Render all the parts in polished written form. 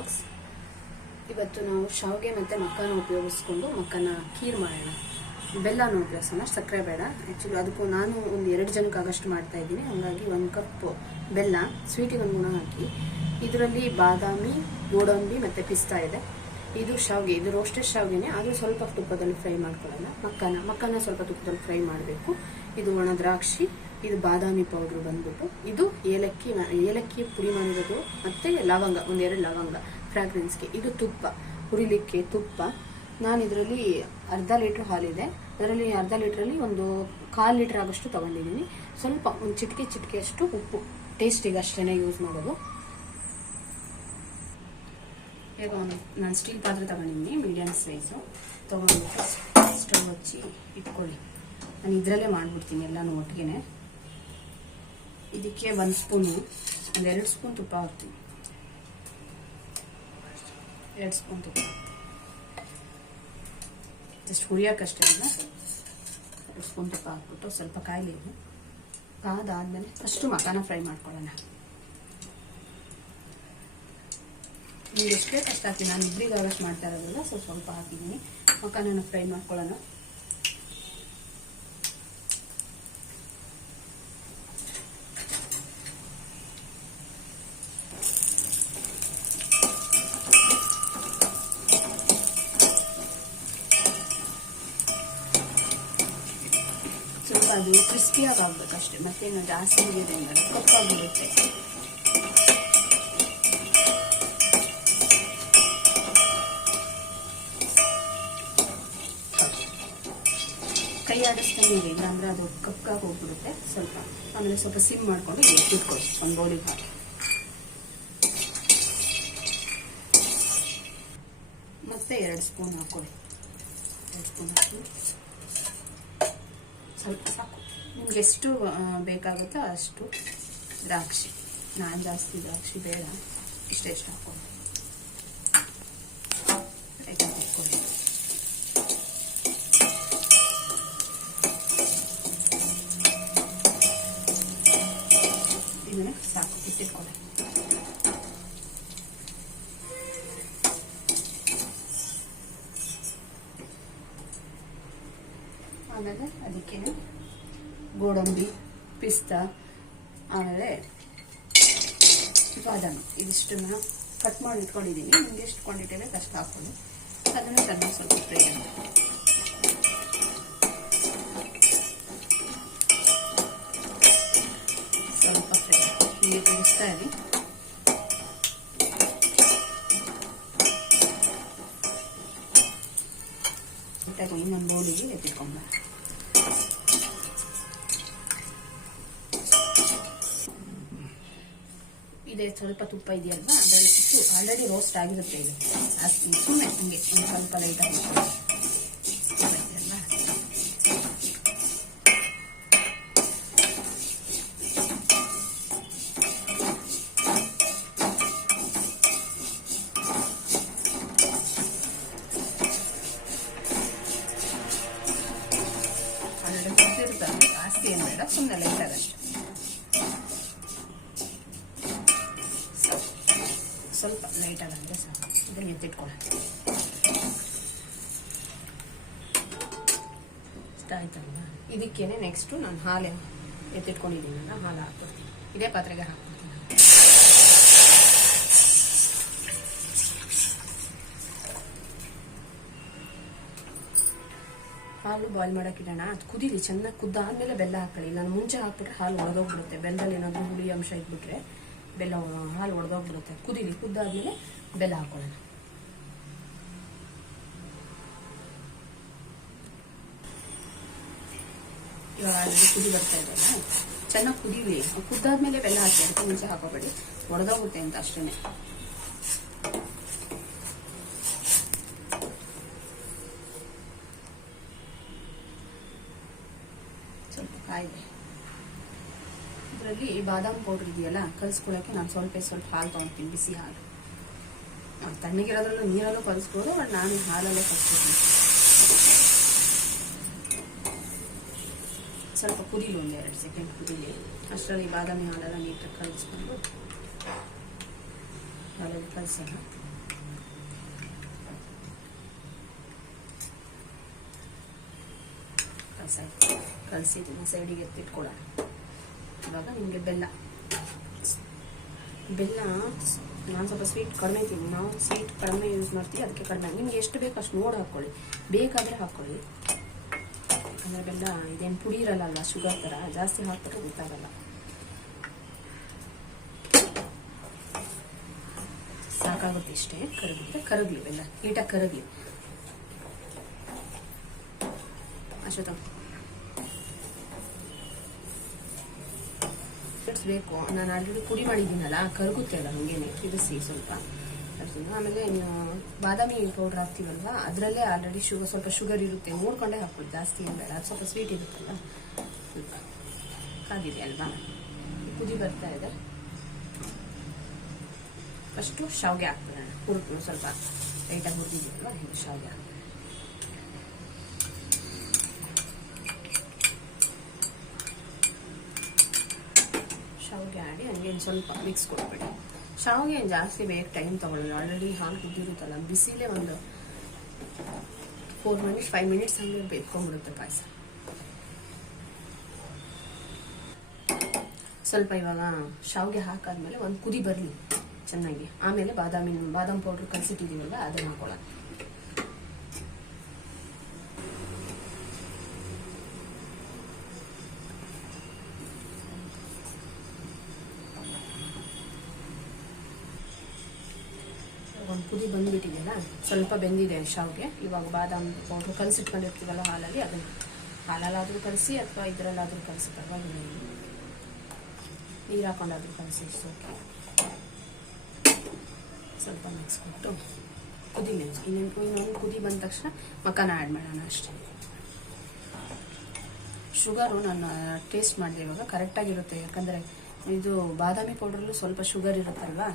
Vlogs. ಇವತ್ತು ನಾವು ಶಾವಿಗೆ ಮತ್ತು ಮಕ್ಕನ ಉಪಯೋಗಿಸ್ಕೊಂಡು ಮಕ್ಕನ ಖೀರ್ ಮಾಡೋಣ. ಬೆಲ್ಲನ ಉಪಯೋಗಿಸೋಣ, ಸಕ್ಕರೆ ಬೇಡ. ಆ್ಯಕ್ಚುಲಿ ಅದಕ್ಕೂ ನಾನು ಒಂದು 2 ಜನಕ್ಕಾಗಷ್ಟು ಮಾಡ್ತಾ ಇದ್ದೀನಿ. ಹಾಗಾಗಿ 1 ಕಪ್ ಬೆಲ್ಲ ಸ್ವೀಟಿಗೆ ಒಂದು ಗುಣ ಹಾಕಿ, ಇದರಲ್ಲಿ ಬಾದಾಮಿ, ಗೋಡಂಬಿ ಮತ್ತು ಪಿಸ್ತಾ ಇದೆ. ಇದು ಶಾವಿಗೆ, ಇದು ರೋಸ್ಟೆಡ್ ಶಾವಿಗೆನೆ, ಅದು ಸ್ವಲ್ಪ ತುಪ್ಪದಲ್ಲಿ ಫ್ರೈ ಮಾಡ್ಕೊಳ್ಳೋಣ. ಮಕ್ಕನ ಸ್ವಲ್ಪ ತುಪ್ಪದಲ್ಲಿ ಫ್ರೈ ಮಾಡಬೇಕು. ಇದು ಒಣ ದ್ರಾಕ್ಷಿ, ಇದು ಬಾದಾಮಿ ಪೌಡ್ರು ಬಂದ್ಬಿಟ್ಟು, ಇದು ಏಲಕ್ಕಿ ಪುಡಿ ಮಾಡಿರೋದು, ಮತ್ತು ಲವಂಗ, 1-2 ಲವಂಗ ಫ್ರಾಗ್ರೆನ್ಸ್ಗೆ. ಇದು ತುಪ್ಪ, ಹುರಿಲಿಕ್ಕೆ ತುಪ್ಪ. ನಾನು ಇದರಲ್ಲಿ ಅರ್ಧ ಲೀಟ್ರ್ ಹಾಲಿದೆ, ಅದರಲ್ಲಿ ಅರ್ಧ ಲೀಟ್ರಲ್ಲಿ ಒಂದು 1/4 ಲೀಟ್ರ್ ಆಗಷ್ಟು ತೊಗೊಂಡಿದ್ದೀನಿ. ಸ್ವಲ್ಪ ಒಂದು ಚಿಟಿಕೆ ಅಷ್ಟು ಉಪ್ಪು, ಟೇಸ್ಟಿಗೆ ಅಷ್ಟೇ ಯೂಸ್ ಮಾಡೋದು. ಈಗ ನಾನು ಸ್ಟೀಲ್ ಪಾತ್ರೆ ತಗೊಂಡಿದ್ದೀನಿ, ಮೀಡಿಯಮ್ ಸೈಜು. ತೊಗೊಂಡ್ಬಿಟ್ಟು ಸ್ಟವ್ ಹಚ್ಚಿ ಇಟ್ಕೊಳ್ಳಿ. ನಾನು ಇದರಲ್ಲೇ ಮಾಡಿಬಿಡ್ತೀನಿ ಎಲ್ಲನೂ ಒಟ್ಟಿಗೆ. ಇದಕ್ಕೆ 1 ಸ್ಪೂನು, 2 ಸ್ಪೂನ್ ತುಪ್ಪ ಹಾಕ್ತೀನಿ. 2 ಸ್ಪೂನ್ ತುಪ್ಪ ಜಸ್ಟ್ ಹುರಿಯೋಕ್ಕಷ್ಟೇ. ಇಲ್ಲ 2 ಸ್ಪೂನ್ ತುಪ್ಪ ಹಾಕ್ಬಿಟ್ಟು ಸ್ವಲ್ಪ ಕಾಯಿಲೆ ಕಾದಾದ್ಮೇಲೆ ಫಸ್ಟು ಮಕ್ಕನ ಫ್ರೈ ಮಾಡ್ಕೊಳ್ಳೋಣ. ನಿಮ್ಗೆ ಎಷ್ಟು ಬೇಕು ಅಷ್ಟು ಹಾಕ್ತೀನಿ. ನಾನು ಇಬ್ಬರಿಗೆ ಆಗಷ್ಟು ಮಾಡ್ತಾ ಇರೋದಿಲ್ಲ, ಸ್ವಲ್ಪ ಹಾಕಿದ್ದೀನಿ. ಮಕ್ಕನನ್ನು ಫ್ರೈ ಮಾಡ್ಕೊಳ್ಳೋಣ. ಸ್ವಲ್ಪ ಅದು ಕ್ರಿಸ್ಪಿಯಾಗಿ ಆಗ್ಬೇಕಷ್ಟೇ, ಮತ್ತೇನು ಜಾಸ್ತಿ ಇದೆ ಅಂದರೆ ಕಪ್ಪಾಗಿರುತ್ತೆ. ಕೈ ಆಡಿಸ್ತಾನೆ ಇದೆ, ಇಲ್ಲಾಂದ್ರೆ ಅದು ಕಪ್ಪಾಗಿ ಹೋಗ್ಬಿಡುತ್ತೆ. ಸ್ವಲ್ಪ ಆಮೇಲೆ ಸ್ವಲ್ಪ ಸಿಮ್ ಮಾಡಿಕೊಂಡು ಇಟ್ಕೊಳ್ಳಿ, ಒಂದು ಬೌಲಿಗೆ ಹಾಕಿ. ಮತ್ತೆ 2 ಸ್ಪೂನ್ ಹಾಕೊಳ್ಳಿ. 2 ಸ್ಪೂನ್ ಹಾಕಿ ಸ್ವಲ್ಪ ಸಾಕು. ನಿಮ್ಗೆ ಎಷ್ಟು ಬೇಕಾಗುತ್ತೋ ಅಷ್ಟು ದ್ರಾಕ್ಷಿ. ನಾನು ಜಾಸ್ತಿ ದ್ರಾಕ್ಷಿ ಬೇಡ, ಇಷ್ಟೇ ಹಾಕ್ಕೊಳ್ಳಿ. ಹಾಕ್ಕೊಳ್ಳಿ. ಇದನ್ನೇ ಸಾಕು, ಇಟ್ಟಿಟ್ಕೊಳ್ಳಿ. ಆಮೇಲೆ ಅದಕ್ಕೆ ಗೋಡಂಬಿ, ಪಿಸ್ತಾ, ಆಮೇಲೆ ಬಾದಾಮಿ, ಇದಿಷ್ಟನ್ನು ಕಟ್ ಮಾಡಿ ಇಟ್ಕೊಂಡಿದ್ದೀನಿ. ನಿಮ್ಗೆ ಎಷ್ಟು ಕ್ವಾಂಟಿಟಿ ಬೇಕು ಅಷ್ಟು ಹಾಕ್ಕೊಂಡು ಅದನ್ನು ಚೆನ್ನಾಗಿ ಸ್ವಲ್ಪ ಫ್ರೈ ಮಾಡಿ. ಸ್ವಲ್ಪ ಫ್ರೈ ಹೀಗೆ ತಿನ್ನಿಸ್ತಾ ಇರಿ. ಇನ್ನೊಂದು ಬೌಲಿಗೆ ಎತ್ತಿಟ್ಕೊಂಡ. ಇದೆ ಸ್ವಲ್ಪ ತುಪ್ಪ ಇದೆಯಲ್ವಾ, ಅದರಲ್ಲಿ ಆಲ್ರೆಡಿ ರೋಸ್ಟ್ ಆಗಿರುತ್ತೆ. ಇದು ಸುಮ್ಮನೆ ಹಂಗೆ ಸ್ವಲ್ಪ ಲೈಟಾಗಿ ಇದೆಯಲ್ವಾ, ಆಲ್ರೆಡಿ ಗೊತ್ತಿರುತ್ತೆ. ಜಾಸ್ತಿ ಏನು ಬೇಡ, ಸುಮ್ಮನೆ ಲೈಟಾಗಷ್ಟೆ. ಸ್ವಲ್ಪ ಲೈಟ್ ಆಗಂದ್ರೆ ಸಾಕು. ಇದನ್ನು ಎತ್ತಿಟ್ಕೊಳ್ಳೋಣ. ಇಷ್ಟ ಆಯ್ತಲ್ವಾ? ಇದಕ್ಕೇನೆ ನೆಕ್ಸ್ಟು ನಾನು ಹಾಲು ಎತ್ತಿಟ್ಕೊಂಡಿದ್ದೀನಲ್ಲ, ಹಾಲು ಹಾಕ್ಬಿಡ್ತೀನಿ. ಇದೇ ಪಾತ್ರೆಗೆ ಹಾಕ್ಬಿಡ್ತೀನಿ. ಹಾಲು ಬಾಯ್ಲ್ ಮಾಡೋಕ್ಕಿಡೋಣ. ಅದು ಕುದೀಲಿ, ಚೆನ್ನಾಗಿ ಕುದ್ದಾದ್ಮೇಲೆ ಬೆಲ್ಲ ಹಾಕೊಳ್ಳಿ. ನಾನು ಮುಂಚೆ ಹಾಕ್ಬಿಟ್ರೆ ಹಾಲು ಒಡೆದೋಗ್ಬಿಡುತ್ತೆ. ಬೆಲ್ಲದಲ್ಲಿ ಏನಾದರೂ ಹುಳಿ ಅಂಶ ಇಟ್ಬಿಟ್ರೆ ಹಾಲು ಒಡೆದೋಗ್ಬಿಡುತ್ತೆ. ಕುದೀಲಿ, ಕುದ್ದಾದ್ಮೇಲೆ ಬೆಲ್ಲ ಹಾಕೊಳ್ಳೋಣ. ಇವಾಗ ಆಲ್ರೆಡಿ ಕುದಿ ಬರ್ತಾ ಇದೆಯಲ್ಲ, ಚೆನ್ನಾಗಿ ಕುದೀಲಿ. ಕುದ್ದಾದ್ಮೇಲೆ ಬೆಲ್ಲ ಹಾಕಿ, ಅದಕ್ಕೆ ಮುಂಚೆ ಹಾಕೋಬೇಡಿ, ಒಡೆದೋಗುತ್ತೆ ಅಂತ ಅಷ್ಟೇ. ಸ್ವಲ್ಪ ಕಾಯಿದೆ. ಇದರಲ್ಲಿ ಬಾದಾಮ್ ಪೌಡ್ರ್ ಇದೆಯಲ್ಲ, ಕಲಿಸ್ಕೊಳ್ಳೋಕ್ಕೆ ನಾನು ಸ್ವಲ್ಪ ಹಾಲು ತೊಗೊಳ್ತೀನಿ, ಬಿಸಿ ಹಾಲು. ತಣ್ಣಗಿರೋದ್ರಲ್ಲೂ ನೀರಲ್ಲೂ ಕಲಿಸ್ಬೋದು, ಬಟ್ ನಾನು ಹಾಲಲ್ಲೇ ಕಲಿಸ್ತೀನಿ. ಸ್ವಲ್ಪ ಕುದೀಲಿ, 1-2 ಸೆಕೆಂಡ್ ಕುದೀಲಿ. ಅಷ್ಟರಲ್ಲಿ ಬಾದಾಮಿ ಹಾಲೆಲ್ಲ ನೀಟಾಗಿ ಕಲಿಸ್ಕೊಂಡು ಹಾಲಲ್ಲಿ ಕಲಿಸೋಣ. ಪಾಯಸ ಕಲಸಿದ್ದೀನಿ, ಸೈಡಿಗೆ ಎತ್ತಿಟ್ಕೊಳ್ಳೋಣ. ಇವಾಗ ನಿಮಗೆ ಬೆಲ್ಲ ನಾನು ಸ್ವಲ್ಪ ಸ್ವೀಟ್ ಕಡಿಮೆ ಇದ್ದೀನಿ, ನಾವು ಸ್ವೀಟ್ ಕಡಿಮೆ ಯೂಸ್ ಮಾಡ್ತೀವಿ, ಅದಕ್ಕೆ ಕಡಿಮೆ. ನಿಮ್ಗೆ ಎಷ್ಟು ಬೇಕು ಅಷ್ಟು ನೋಡಿ ಹಾಕ್ಕೊಳ್ಳಿ, ಬೇಕಾದರೆ ಹಾಕ್ಕೊಳ್ಳಿ. ಅಂದರೆ ಬೆಲ್ಲ ಇದೇನು ಪುಡಿ ಇರಲ್ಲ, ಶುಗರ್ ಥರ ಜಾಸ್ತಿ ಹಾಕ್ಬಿಟ್ರೆ ಗೊತ್ತಾಗಲ್ಲ. ಸಾಕಾಗುತ್ತೆ ಇಷ್ಟೇ. ಕರಗಲಿ ಬೆಲ್ಲ ನೀಟಾಗಿ ಕರಗಲಿ. ಅಷ್ಟೊತ್ತ ಬೇಕು. ನಾನು ಆಲ್ರೆಡಿ ಪುಡಿ ಮಾಡಿದ್ದೀನಲ್ಲ, ಕರಗುತ್ತೆ ಅಲ್ಲ ಹಂಗೇನೆ ಕಿಡಿಸಿ ಸ್ವಲ್ಪ. ಆಮೇಲೆ ನೀವು ಬಾದಾಮಿ ಪೌಡ್ರ್ ಹಾಕ್ತೀವಲ್ವಾ, ಅದರಲ್ಲೇ ಆಲ್ರೆಡಿ ಸ್ವಲ್ಪ ಶುಗರ್ ಇರುತ್ತೆ, ನೋಡ್ಕೊಂಡೇ ಹಾಕ್ಬೋದು, ಜಾಸ್ತಿ ಏನು ಬೇಡ. ಅದು ಸ್ವಲ್ಪ ಸ್ವೀಟ್ ಇರುತ್ತಲ್ಲ. ಸ್ವಲ್ಪ ಕಾಗಿದೆ ಅಲ್ವಾ, ಕುದಿ ಬರ್ತಾ ಇದೆ. ಫಸ್ಟು ಶಾವಿಗೆ ಹಾಕ್ಬಿಡೋಣ. ಹುರ್ಕೊಂಡು ಸ್ವಲ್ಪ ಲೈಟಾಗಿ ಹುರಿದಿದ್ದೀವಲ್ವ, ಶಾವಿಗೆ ಹಾಕಿ ಶಾವಿಗೆ ಆಡಿ ಹಂಗೆ ಸ್ವಲ್ಪ ಮಿಕ್ಸ್ ಕೊಟ್ಬಿಡಿ. ಶಾವಿಗೆ ಏನು ಜಾಸ್ತಿ ಬೇಗ ಟೈಮ್ ತಗೊಳ್ಳಲ್ಲ, ಆಲ್ರೆಡಿ ಹಾಲು ಕುದ್ದಿರುತ್ತಲ್ಲ, ಬಿಸಿಲೇ ಒಂದು 4 ಮಿನಿಟ್ಸ್ 5 ಮಿನಿಟ್ಸ್ ಹಂಗೆ ಬೇಯ್ಕೊಂಡ್ಬಿಡುತ್ತೆ ಪಾಯಸ. ಸ್ವಲ್ಪ ಇವಾಗ ಶಾವಿಗೆ ಹಾಕಾದ್ಮೇಲೆ ಒಂದು ಕುದಿ ಬರಲಿ ಚೆನ್ನಾಗಿ, ಆಮೇಲೆ ಬಾದಾಮ್ ಪೌಡ್ರ್ ಕಲಸಿಟ್ಟಿದ್ದೀವಲ್ಲ ಅದನ್ನ ಹಾಕೊಳ್ಳೋಣ. ಒಂದು ಕುದಿ ಬಂದ್ಬಿಟ್ಟಿದೆಯಲ್ಲ, ಸ್ವಲ್ಪ ಬೆಂದಿದೆ ಶಾವಿಗೆ. ಇವಾಗ ಬಾದಾಮ್ ಪೌಡ್ರ್ ಕಲಸಿಟ್ಕೊಂಡಿರ್ತೀವಲ್ಲ ಹಾಲಲ್ಲಿ, ಅದನ್ನು ಹಾಲಲ್ಲಾದರೂ ಕಲಸಿ ಅಥವಾ ಇದರಲ್ಲಾದರೂ ಕಲಸಿ, ಪರವಾಗಿಲ್ಲ. ನೀರು ಹಾಕೊಂಡಾದ್ರೂ ಕಲಸಿ, ಸೋಕೆ ಸ್ವಲ್ಪ ಮಿಕ್ಸ್ ಕೊಟ್ಟು ಕುದಿಲಿ. ಇನ್ನೊಂದು ಕುದಿ ಬಂದ ತಕ್ಷಣ ಮಕ್ಕನ ಆ್ಯಡ್ ಮಾಡೋಣ ಅಷ್ಟೇ. ಶುಗರು ನಾನು ಟೇಸ್ಟ್ ಮಾಡಿದೆ ಇವಾಗ ಕರೆಕ್ಟಾಗಿರುತ್ತೆ, ಯಾಕಂದರೆ ಇದು ಬಾದಾಮಿ ಪೌಡ್ರಲ್ಲೂ ಸ್ವಲ್ಪ ಶುಗರ್ ಇರುತ್ತಲ್ವಾ,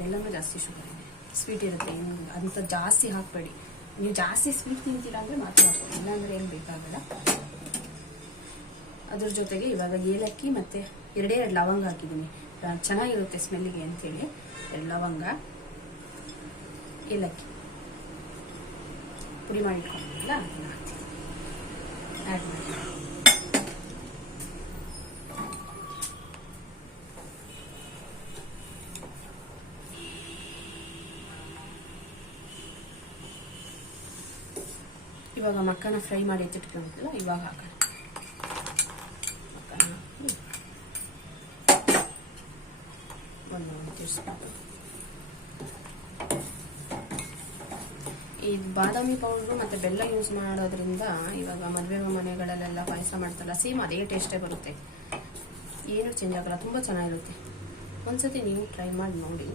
ಬೆಲ್ಲನೂ ಜಾಸ್ತಿ ಶುಗರ್ ಇದೆ, ಸ್ವೀಟ್ ಇರುತ್ತೆ. ಅಂತ ಜಾಸ್ತಿ ಹಾಕಬೇಡಿ. ನೀವು ಜಾಸ್ತಿ ಸ್ವೀಟ್ ತಿಂತೀರಾ ಅಂದರೆ ಮಾತ್ರ ಹಾಕ್ಬೋದು, ಇಲ್ಲಾಂದರೆ ಏನು ಬೇಕಾಗಲ್ಲ. ಅದ್ರ ಜೊತೆಗೆ ಇವಾಗ ಏಲಕ್ಕಿ ಮತ್ತು 2 ಲವಂಗ ಹಾಕಿದ್ದೀನಿ, ಚೆನ್ನಾಗಿರುತ್ತೆ ಸ್ಮೆಲ್ಲಿಗೆ ಅಂತೇಳಿ. 2 ಲವಂಗ, ಏಲಕ್ಕಿ ಪುಡಿ ಮಾಡಿಟ್ಕೊಂಡಿಲ್ಲ ಅದನ್ನ ಆ್ಯಡ್ ಮಾಡಿ. ಇವಾಗ ಮಕ್ಕನ ಫ್ರೈ ಮಾಡಿ ಎತ್ತಿಟ್ಕೊಂಡಿದ್ದಲ್ಲ, ಇವಾಗ ಹಾಕೋಣ. ಈ ಬಾದಾಮಿ ಪೌಡ್ರು ಮತ್ತು ಬೆಲ್ಲ ಯೂಸ್ ಮಾಡೋದ್ರಿಂದ ಇವಾಗ ಮದುವೆ ಮನೆಗಳಲ್ಲೆಲ್ಲ ಪಾಯಸ ಮಾಡ್ತಾರಲ್ಲ, ಸೇಮ್ ಅದೇ ಟೇಸ್ಟೇ ಬರುತ್ತೆ, ಏನು ಚೇಂಜ್ ಆಗಲ್ಲ, ತುಂಬ ಚೆನ್ನಾಗಿರುತ್ತೆ. ಒಂದ್ಸತಿ ನೀವು ಟ್ರೈ ಮಾಡಿ ನೋಡಿ.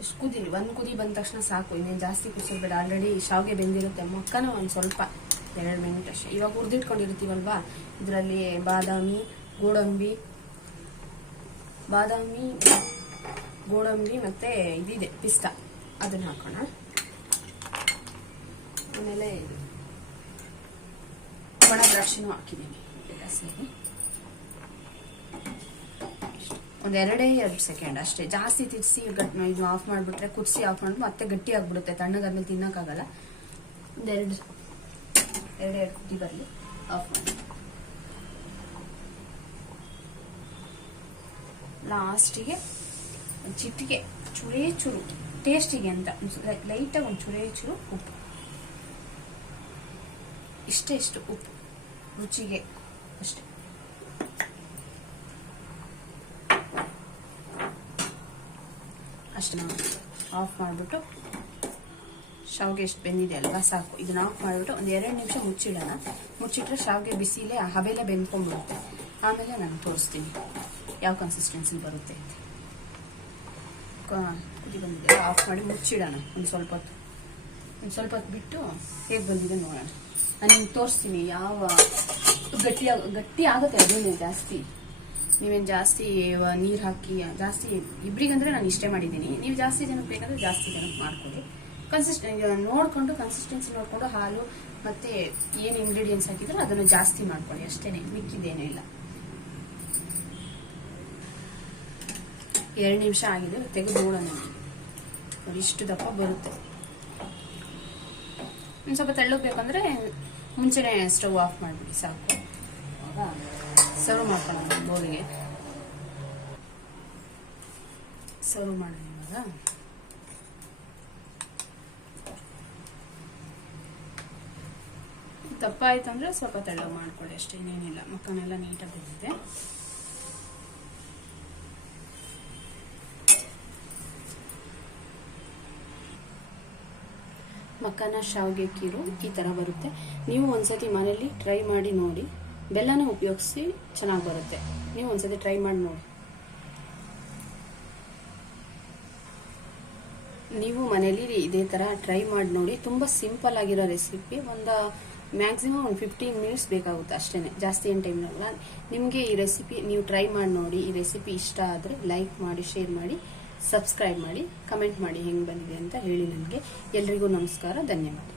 ಎಷ್ಟು ಕುದಿಲಿ, ಒಂದು ಕುದಿ ಬಂದ ತಕ್ಷಣ ಸಾಕು, ಇನ್ನೇನು ಜಾಸ್ತಿ ಕುದಿಸೋದು ಬೇಡ. ಆಲ್ರೆಡಿ ಶಾವಿಗೆ ಬೆಂದಿರುತ್ತೆ, ಮಕ್ಕನ ಒಂದು ಸ್ವಲ್ಪ 2 ಮಿನಿಟ್ ಅಷ್ಟೇ. ಇವಾಗ ಹುರಿದಿಟ್ಕೊಂಡಿರ್ತೀವಲ್ವಾ, ಇದರಲ್ಲಿ ಬಾದಾಮಿ ಗೋಡಂಬಿ ಮತ್ತು ಇದಿದೆ ಪಿಸ್ತಾ, ಅದನ್ನು ಹಾಕೋಣ. ಆಮೇಲೆ ಒಣ ದ್ರಾಕ್ಷಿನೂ ಹಾಕಿದ್ದೀನಿ ಎಲ್ಲ ಸೇರಿ. ಒಂದು 2 ಸೆಕೆಂಡ್ ಅಷ್ಟೇ, ಜಾಸ್ತಿ ತಿರ್ಸಿ ಇದು ಆಫ್ ಮಾಡಿಬಿಟ್ರೆ, ಕುದಿಸಿ ಆಫ್ ಮಾಡಿಬಿಟ್ಟು ಮತ್ತೆ ಗಟ್ಟಿ ಆಗಿಬಿಡುತ್ತೆ, ತಣ್ಣಗಾದ್ಮೇಲೆ ತಿನ್ನೋಕ್ಕಾಗಲ್ಲ. ಒಂದು 2 ಕುದಿ ಬರಲಿ, ಆಫ್ ಮಾಡಿ. ಲಾಸ್ಟಿಗೆ ಒಂದು ಚಿಟಿಕೆ ಚೂರು ಟೇಸ್ಟಿಗೆ ಅಂತ ಲೈಟಾಗಿ ಒಂದು ಚೂರು ಉಪ್ಪು, ಇಷ್ಟು ಉಪ್ಪು ರುಚಿಗೆ ಅಷ್ಟೆ. ಅಷ್ಟೇ. ನಾವು ಆಫ್ ಮಾಡಿಬಿಟ್ಟು ಶಾವಿಗೆ ಎಷ್ಟು ಬೆಂದಿದೆ ಅಲ್ವಾ, ಸಾಕು. ಇದನ್ನ ಆಫ್ ಮಾಡಿಬಿಟ್ಟು ಒಂದು 2 ನಿಮಿಷ ಮುಚ್ಚಿಡೋಣ. ಮುಚ್ಚಿಟ್ರೆ ಶಾವಿಗೆ ಬಿಸಿಲೇ ಹಬೆಲೆ ಬೆಂದ್ಕೊಂಡ್ಬಿಡುತ್ತೆ. ಆಮೇಲೆ ನಾನು ತೋರಿಸ್ತೀನಿ ಯಾವ ಕನ್ಸಿಸ್ಟೆನ್ಸಿ ಬರುತ್ತೆ ಅಂತ. ಕುದಿ ಬಂದಿದೆ, ಆಫ್ ಮಾಡಿ ಮುಚ್ಚಿಡೋಣ. ಒಂದು ಸ್ವಲ್ಪ ಹೊತ್ತು ಬಿಟ್ಟು ಹೇಗೆ ಬಂದಿದೆ ನೋಡೋಣ. ನಾನು ನಿಮ್ಗೆ ತೋರಿಸ್ತೀನಿ ಯಾವ ಗಟ್ಟಿ ಆಗುತ್ತೆ. ಅದೇನು ಜಾಸ್ತಿ ನೀವೇನು ಜಾಸ್ತಿ ನೀರು ಹಾಕಿ ಜಾಸ್ತಿ ಇಬ್ಬರಿಗಂದ್ರೆ ನಾನು ಇಷ್ಟೇ ಮಾಡಿದ್ದೀನಿ. ನೀವು ಜಾಸ್ತಿ ಜನಕ್ಕೆ ಬೇಕಂದ್ರೆ ಜಾಸ್ತಿ ಜನಕ್ಕೆ ಮಾಡ್ಕೊಳ್ಳಿ. ಕನ್ಸಿಸ್ಟೆನ್ಸಿ ನೋಡಿಕೊಂಡು ಹಾಲು ಮತ್ತು ಏನು ಇಂಗ್ರೀಡಿಯೆಂಟ್ಸ್ ಹಾಕಿದ್ರೆ ಅದನ್ನು ಜಾಸ್ತಿ ಮಾಡ್ಕೊಳ್ಳಿ ಅಷ್ಟೇ, ಮಿಕ್ಕಿದೇನೂ ಇಲ್ಲ. 2 ನಿಮಿಷ ಆಗಿದೆ, ತೆಗೆದು ನೋಡೋಣ. ಇಷ್ಟು ದಪ್ಪ ಬರುತ್ತೆ. ಒಂದು ಸ್ವಲ್ಪ ತೆಳ್ಳಗೆ ಬೇಕಂದ್ರೆ ಮುಂಚೆನೇ ಸ್ಟವ್ ಆಫ್ ಮಾಡಿಬಿಡಿ ಸಾಕು. ಸರ್ವ್ ಮಾಡ್ಕೊಳ್ಳೋಣ ಬೌಲ್ಗೆ. ಸರ್ವ್ ಮಾಡೋಣ ಇವಾಗ. ದಪ್ಪ ಆಯ್ತು ಅಂದ್ರೆ ಸ್ವಲ್ಪ ತೆಳ್ಳಗೆ ಮಾಡ್ಕೊಳ್ಳಿ ಅಷ್ಟೇ, ಇನ್ನೇನಿಲ್ಲ. ಮಕ್ಕನೆಲ್ಲ ನೀಟಾಗಿ ಬೆಂದಿದೆ. ಮಕ್ಕನ ಶಾವಿಗೆ ಕೀರು ಈ ತರ ಬರುತ್ತೆ. ನೀವು ಒಂದ್ಸತಿ ಮನೆಯಲ್ಲಿ ಟ್ರೈ ಮಾಡಿ ನೋಡಿ. ಬೆಲ್ಲನ ಉಪಯೋಗಿಸಿ ಚೆನ್ನಾಗಿ ಬರುತ್ತೆ. ನೀವು ಒಂದ್ಸತಿ ಟ್ರೈ ಮಾಡಿ ನೋಡಿ. ನೀವು ಮನೇಲಿ ಇದೇ ತರ ಟ್ರೈ ಮಾಡಿ ನೋಡಿ. ತುಂಬಾ ಸಿಂಪಲ್ ಆಗಿರೋ ರೆಸಿಪಿ. ಮ್ಯಾಕ್ಸಿಮಮ್ ಒಂದು 15 ಮಿನಿಟ್ಸ್ ಬೇಕಾಗುತ್ತೆ ಅಷ್ಟೇನೆ, ಜಾಸ್ತಿ ಏನು ಟೈಮ್ ಇರಲ್ಲ. ನಿಮಗೆ ಈ ರೆಸಿಪಿ ನೀವು ಟ್ರೈ ಮಾಡಿ ನೋಡಿ. ಈ ರೆಸಿಪಿ ಇಷ್ಟ ಆದರೆ ಲೈಕ್ ಮಾಡಿ, ಶೇರ್ ಮಾಡಿ, ಸಬ್ಸ್ಕ್ರೈಬ್ ಮಾಡಿ, ಕಮೆಂಟ್ ಮಾಡಿ ಹೆಂಗೆ ಬಂದಿದೆ ಅಂತ ಹೇಳಿ ನನಗೆ. ಎಲ್ರಿಗೂ ನಮಸ್ಕಾರ, ಧನ್ಯವಾದ.